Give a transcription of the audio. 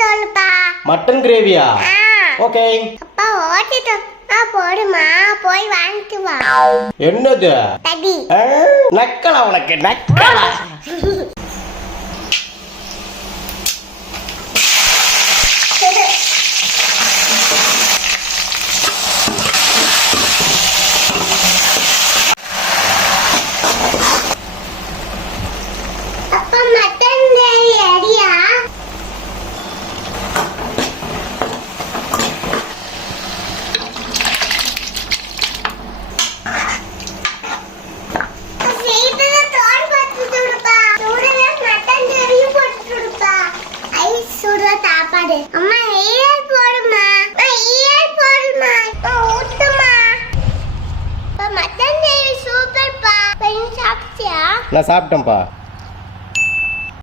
சொல்லுப்பா. Mutton கிரேவியா? Okay. அப்பா ஓட்டிட்டு போடுமா, போய் வாங்கிட்டு வா. என்னது? தடி. நக்கலா உனக்கு நக்கலா. அப்பா மட்டன் கிரேவி ரெடியா? அம்மா ஈரல் போடுமா, ஈரல் போடுமா, ஊத்துமா. மட்டன் கிரேவி சூப்பர்ப்பா. சாப்பிட்டியா? நான் சாப்பிட்டேன்ப்பா.